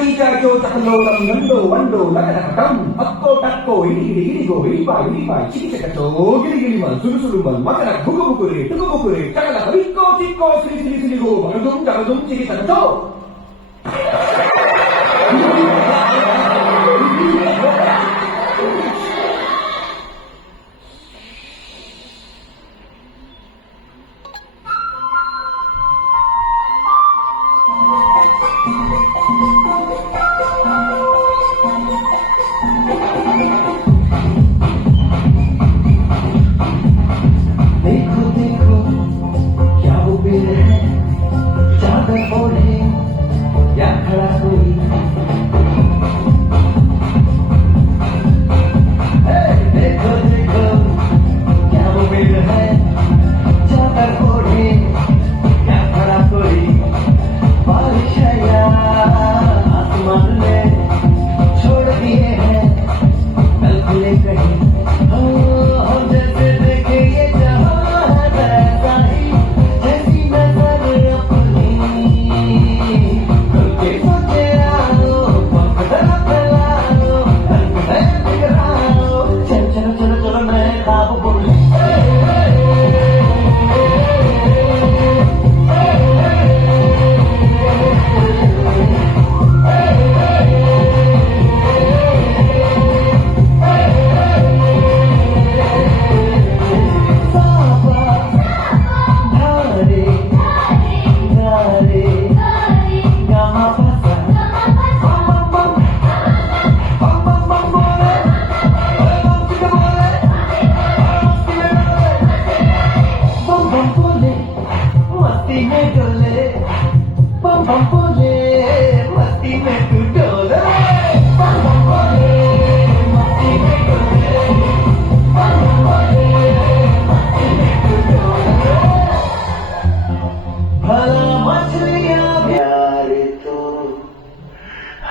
ಚೀಚಾಚೋ ಚಕಲೋಲಂ ಗಂಡೋ ವಂಡೋ ಲಕಲಕಟಂ ಅಕ್ಕೋ ಟಕ್ಕೋ ಇಡಿ ಇಡಿ ಇಡಿಗೋ ಇಡಿಬಾಯ್ ಚಿಕಿಚಕಚೋ ಗಿಲಿಗಿಲಿಮಲ್ ಸುಡುಸುಡುಮಲ್ ಮಕರ ಬುಗುಬುಗುರೆ ಟುಗುಬುಗುರೆ ಚಕಲ ಹಿಕ್ಕೋ ಚಿಕ್ಕೋ ಸಿಲಿ ಸಿಲಿ ಸಿಲಿಗೋ ಮಗದುಂ ಜಗದುಂ ಚಿಕಿಚಕಚೋ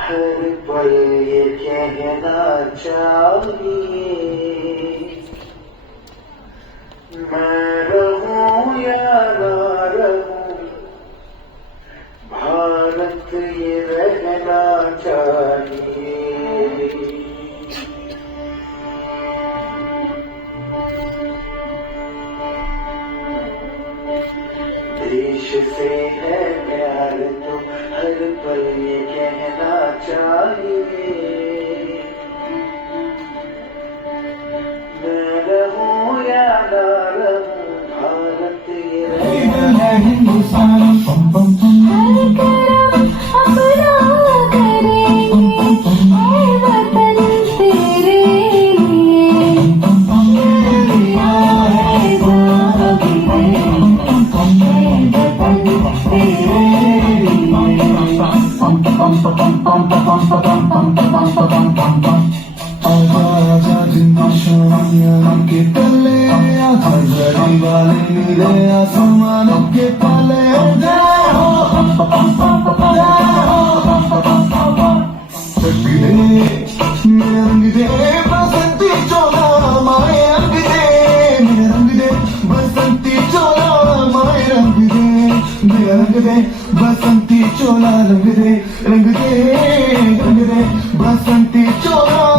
हर पल ये कहना चाहिए मैं रहूं या ना रहूं भारत ये रहना चाहिए देश से है प्यार तो हर पल ये कहना चाहिए मैं रहूं या ना रहूं भारत ये रहना हिंदुस्तान पम पम पम के तले घड़ी वाले नीले आसमानों के पाले रंग दे बसंती चोला माए रंग दे मेरे रंग दे बसंती चोला माए रंग दे मेरा रंग दे बसंती चोला रंग दे बसंती चोला